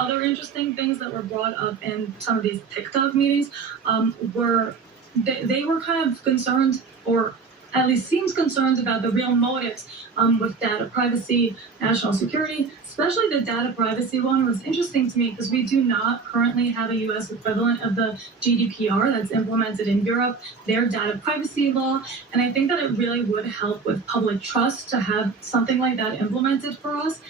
other interesting things that were brought up in some of these TikTok meetings were they were kind of concerned, or at least seems concerned about the real motives with data privacy, national security, especially the data privacy one was interesting to me because we do not currently have a US equivalent of the GDPR that's implemented in Europe, their data privacy law. And I think that it really would help with public trust to have something like that implemented for us.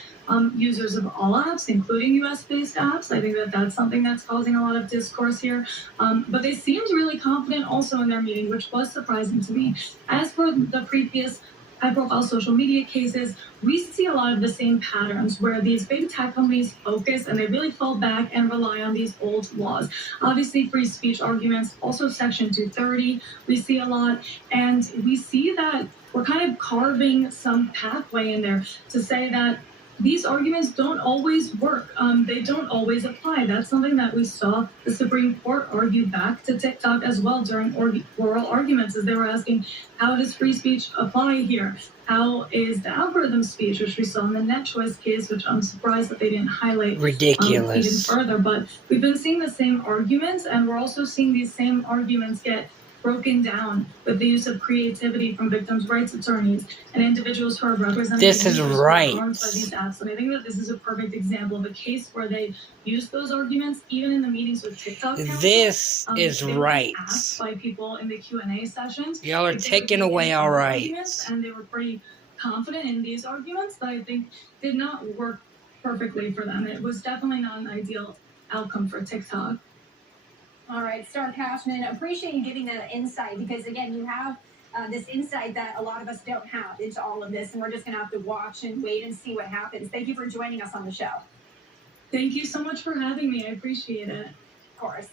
Users of all apps, including US-based apps. I think that that's something that's causing a lot of discourse here. But they seemed really confident also in their meeting, which was surprising to me. As for the previous high-profile social media cases, we see a lot of the same patterns where these big tech companies focus and they really fall back and rely on these old laws. Obviously, free speech arguments, also Section 230, we see a lot. And we see that we're kind of carving some pathway in there to say that these arguments don't always work. They don't always apply. That's something that we saw the Supreme Court argue back to TikTok as well during oral arguments, as they were asking, how does free speech apply here? How is the algorithm speech, which we saw in the NetChoice case, which I'm surprised that they didn't highlight ridiculous even further. But we've been seeing the same arguments, and we're also seeing these same arguments get broken down with the use of creativity from victims' rights attorneys and individuals who are represented. This is right. By these apps. And I think that this is a perfect example of a case where they use those arguments even in the meetings with TikTok. This is right. Asked by people in the Q&A sessions. Y'all are taking away our rights. And they were pretty confident in these arguments that I think did not work perfectly for them. It was definitely not an ideal outcome for TikTok. All right, Star Cashman, appreciate you giving that insight because, again, you have this insight that a lot of us don't have into all of this, and we're just going to have to watch and wait and see what happens. Thank you for joining us on the show. Thank you so much for having me. I appreciate it. Of course.